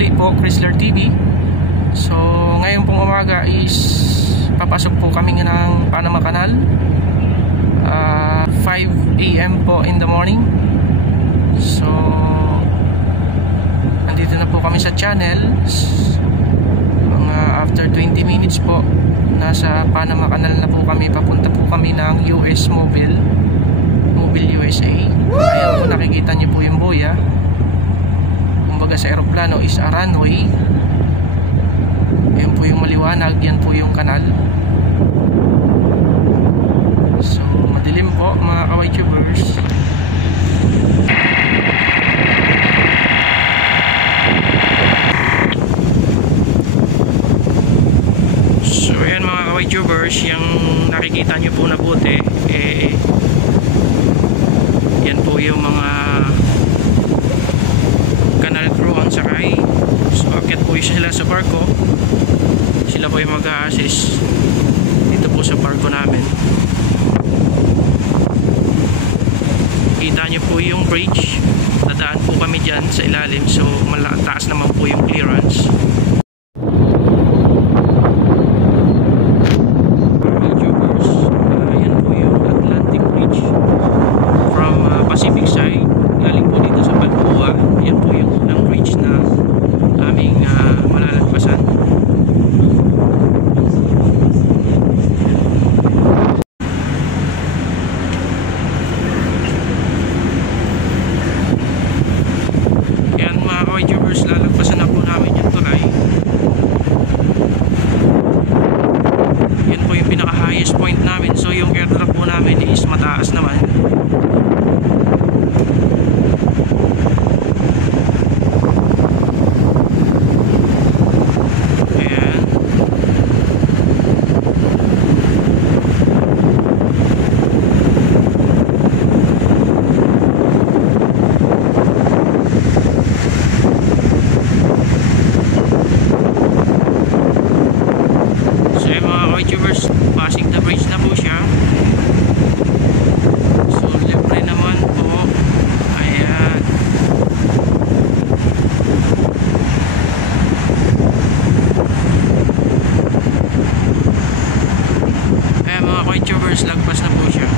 muli po, Chrysler TV. So ngayon pong umaga is papasok po kami ng Panama Canal, 5 AM po in the morning. So nandito na po kami sa channel. Mga after 20 minutes po, nasa Panama Canal na po kami. Papunta po kami ng US Mobile USA. Ayan po, nakikita niyo po yung buya. Kumbaga sa aeroplano is a runway. Ayan po yung maliwanag, yan po yung kanal. So madilim po mga ka-YouTubers. So ayan mga ka-YouTubers, yung nakikita nyo po na buti, yan po yung mga canal crew ang sakay. So akit po sila sa barko. Sila po yung mag-a-assist dito po sa barko namin. Kita nyo po yung bridge. Nadaan po kami dyan sa ilalim. So malataas naman po yung clearance. Ayan po yung Atlantic Bridge from Pacific side. Galing po dito sa Balboa. Ayan po yung unang bridge na aming malalagpasan. Lalagpasan na po namin yung tulay. Yan po yung pinaka highest point namin. So yung airdrop po namin is mataas naman. Ayan. YouTubers, passing the bridge na po siya. So libre naman po. Ayan. Ayan mga YouTubers, lagpas na po siya.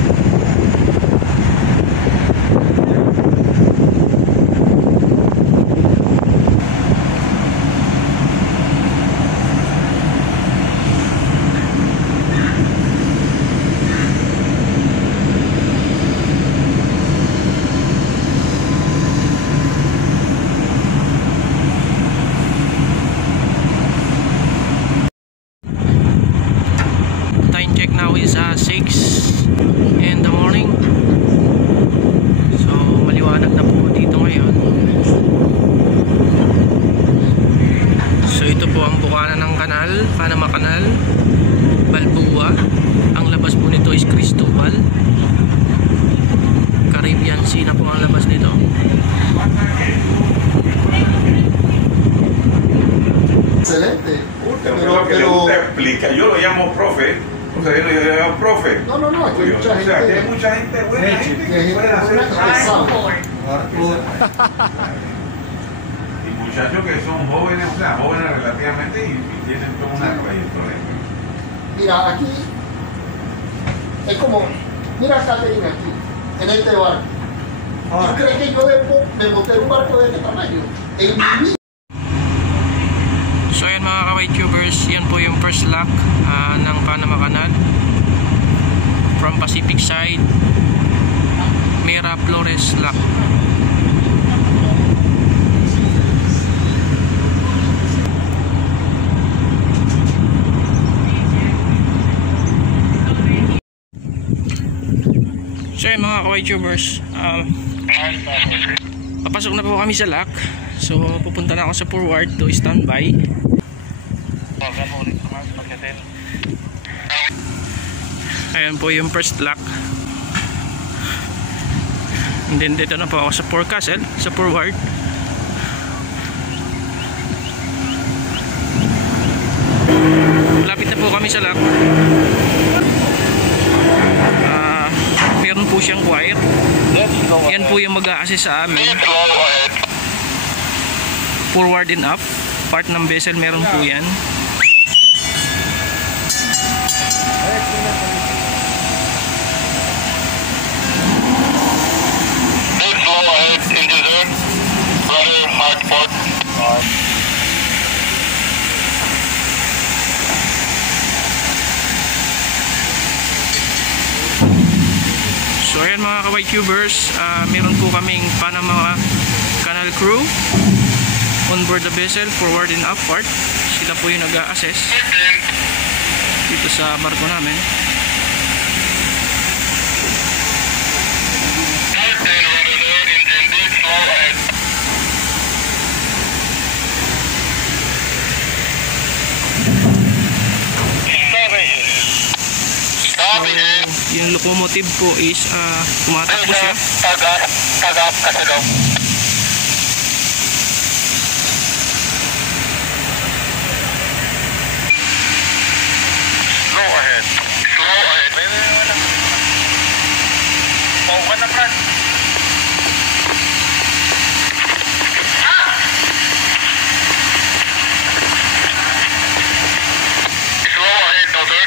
Now is 6 in the morning. So maliwanag na po dito ngayon. So ito po ang bukana ng kanal, Panama Canal, Balboa. Ang labas po nito is Cristobal. Caribbean Sea na po ang labas nito. Excelente. Pero que te explica, yo lo llamo profe. O sea, yo le llamo profe. No, aquí hay mucha gente. O sea, que hay mucha gente buena, gente que puede hacer y muchachos que son jóvenes, o sea, jóvenes relativamente y tienen toda una trayectoria. Mira, aquí es como, mira a Caterina aquí, en este barco. ¿Tú crees que yo me monté en un barco de este tamaño? En mi vida. So ayan mga ka-YouTubers, yan po yung first lock ng Panama Canal from Pacific side, Miraflores lock. So ayan mga ka-YouTubers, papasok na po kami sa lock. So pupunta na ako sa forward to standby. Ayan po yung first lock. And then dito na po ako sa forecastle, sa forward. Malapit na po kami sa lock. Meron po siyang wire. Yan po yung mag-a-assist sa amin. forward and up part ng vessel, meron po yan. So ayan mga ka-YTubers, meron po kaming Panama Canal crew on board the vessel, forward and up part. Sila po yung nag-a-assess dito sa barko namin. Yung locomotive po is tumatakbo siya. Slow ahead. Paukan na, Brad. Slow ahead, daughter.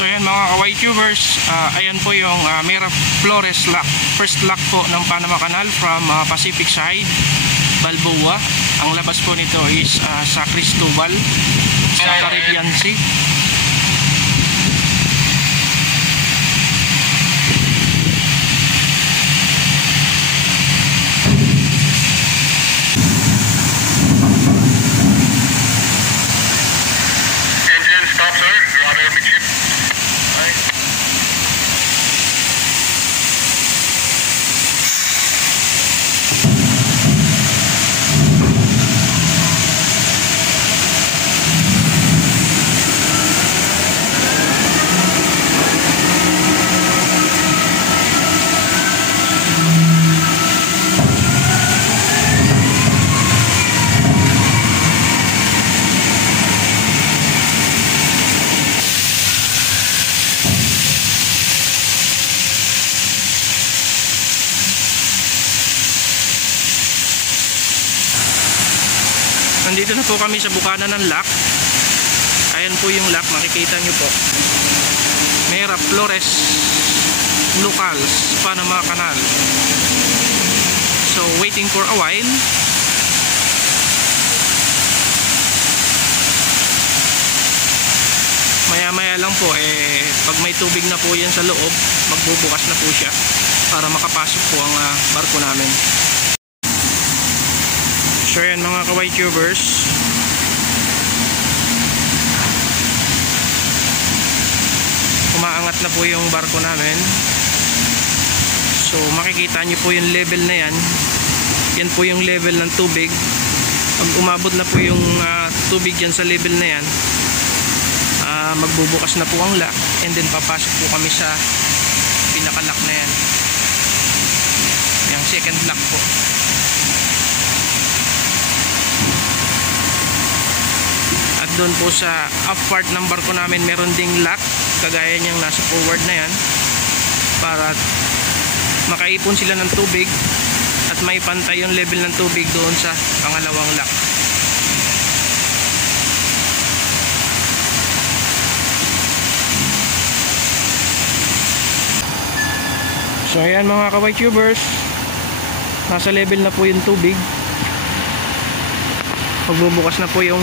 So yan mga ka-YTubers, ayan po yung Miraflores lock, first lock po ng Panama Canal from Pacific side, Balboa. Ang labas po nito is sa Cristobal, sa Caribbean Sea. Engine stop, sir. Rudder midship. Nandito na po kami sa bukana ng lock. Ayan po yung lock, makikita nyo po. Miraflores Locals, Panama Canal. So waiting for a while. Maya maya lang po pag may tubig na po yan sa loob, magbubukas na po siya para makapasok po ang barko namin. So yan mga ka-YTubers, umaangat na po yung barko namin. So makikita nyo po yung level na yan. Yan po yung level ng tubig. Pag umabot na po yung tubig yan sa level na yan, magbubukas na po ang lock, and then papasok po kami sa pinaka-lock na yan, yung second lock po. At doon po sa up part ng barko namin, meron ding lock kagaya niyang nasa forward na yan, para makaipon sila ng tubig at may pantay yung level ng tubig doon sa pangalawang lock. So ayan mga ka-YTubers, nasa level na po yung tubig. Magbubukas na po yung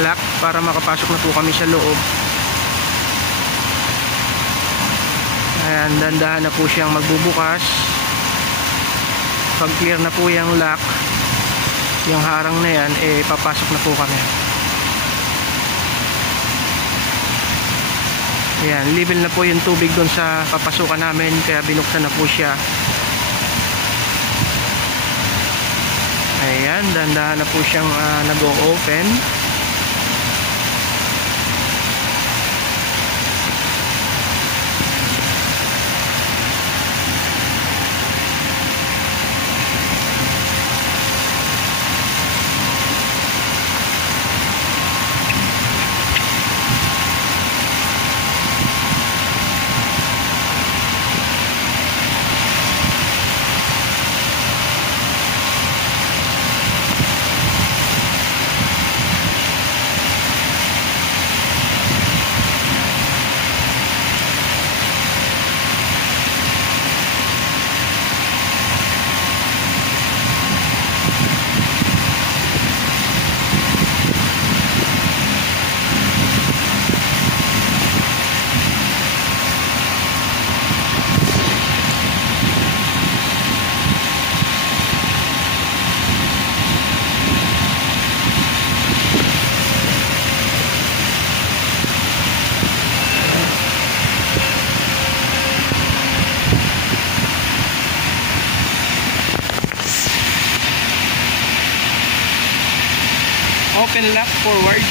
lock para makapasok na po kami sa loob. Ayan, dandahan na po siyang magbubukas. Pag clear na po yung lock, yung harang na yan, papasok na po kami. Ayan, level na po yung tubig doon sa papasukan namin, kaya binuksan na po siya. Ayan, dandahan na po siyang nag-o-open. open lock forward.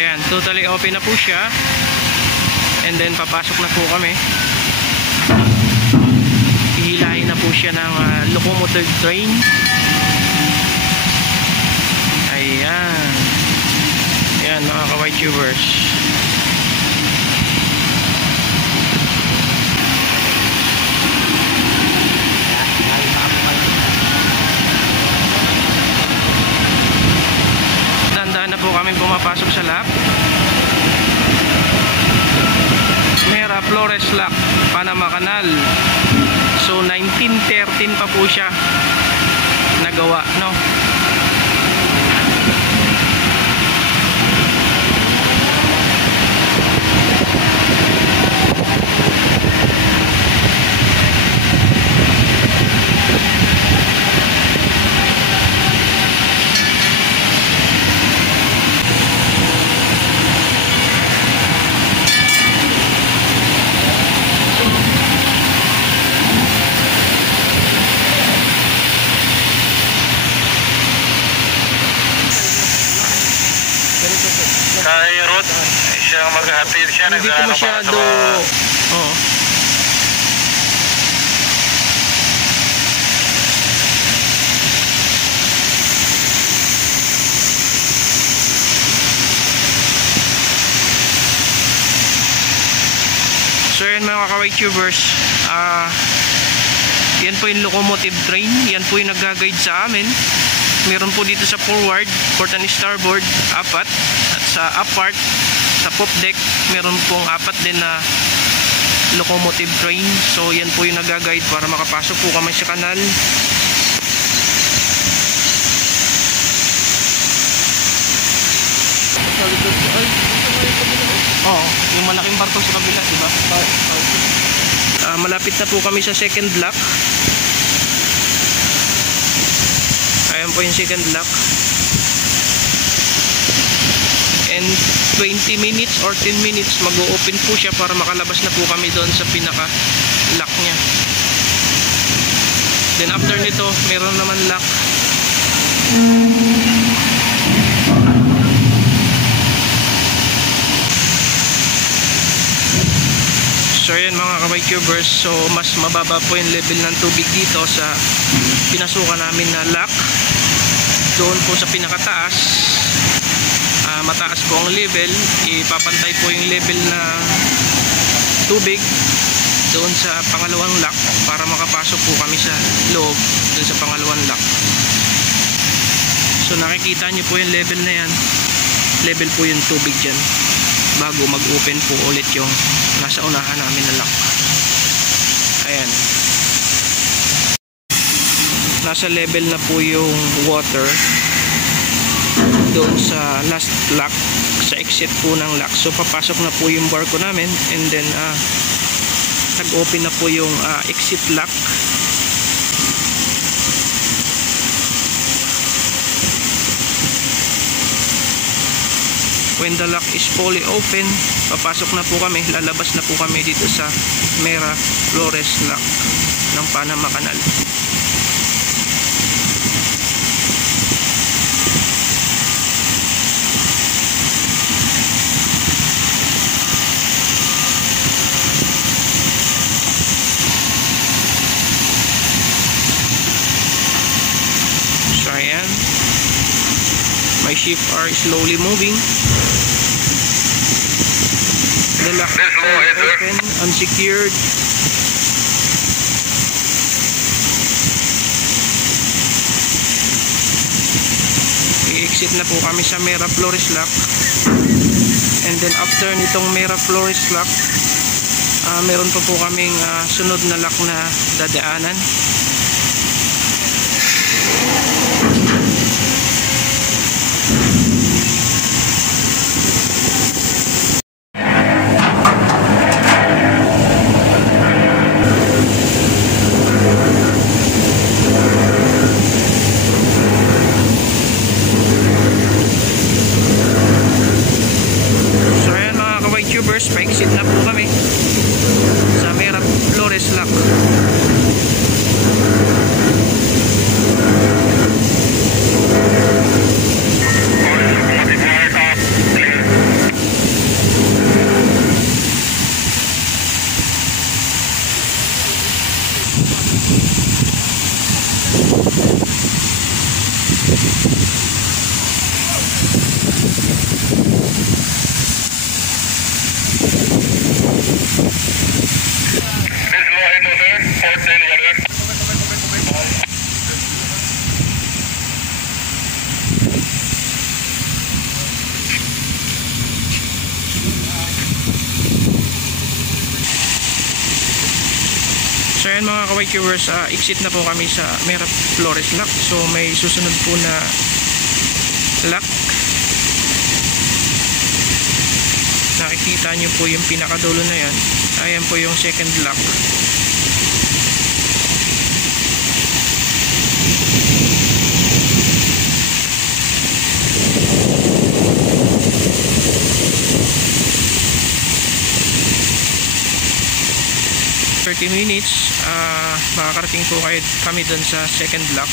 Ayan, totally open na po siya. And then papasok na po kami. Hihilahin na po siya ng locomotive train. Ayan. Ayan mga ka-YouTubers. Dahan-dahan na po kami pumapasok sa lock. Flores Lock, Panama Canal. So 1913 pa po siya nagawa, no? Kay Rod, siya maghahatid siya. Hindi ko masyado... Oo. So yan mga ka-YouTubers, yan po yung locomotive train. Yan po yung nag-guide sa amin. Meron po dito sa forward, port and starboard, 4. At sa apart, sa pop deck, meron pong 4 din na locomotive train. So yan po yung nag-guide para makapasok po kami sa kanal. Oo, yung malaking barko sa kabila, diba? Malapit na po kami sa second lock. Ayan po yung second lock. And 20 minutes or 10 minutes mag-o-open po siya para makalabas na po kami doon sa pinaka lock niya. Then after nito, meron naman lock. So ayan mga ka-YouTubers, so mas mababa po yung level ng tubig dito sa pinasukan namin na lock. Doon po sa pinakataas, mataas po ang level, ipapantay po yung level na tubig doon sa pangalawang lock para makapasok po kami sa loob doon sa pangalawang lock. So nakikita nyo po yung level na yan, level po yung tubig dyan bago mag-open po ulit yung nasa unahan namin na lock. Ayan, nasa level na po yung water doon sa last lock, sa exit po ng lock. So papasok na po yung barko namin, and then nag-open na po yung exit lock. When the lock is fully open, papasok na po kami, lalabas na po kami dito sa Mera Flores Lock ng Panama Canal. So ayan, my ship are slowly moving. The lock is open, unsecured. I-exit na po kami sa Mera Flores Lock. And then after nitong Mera Flores Lock, meron pa po kaming sunod na lock na dadaanan. ka-tubers, pa-exit na po kami sa Miraflores Lock. So ayan mga ka-white viewers, exit na po kami sa Miraflores Lock. So may susunod po na lock. Nakikita nyo po yung pinakadulo na yan. Ayan po yung second lock. Minutes makakarating po kami dun sa second lock.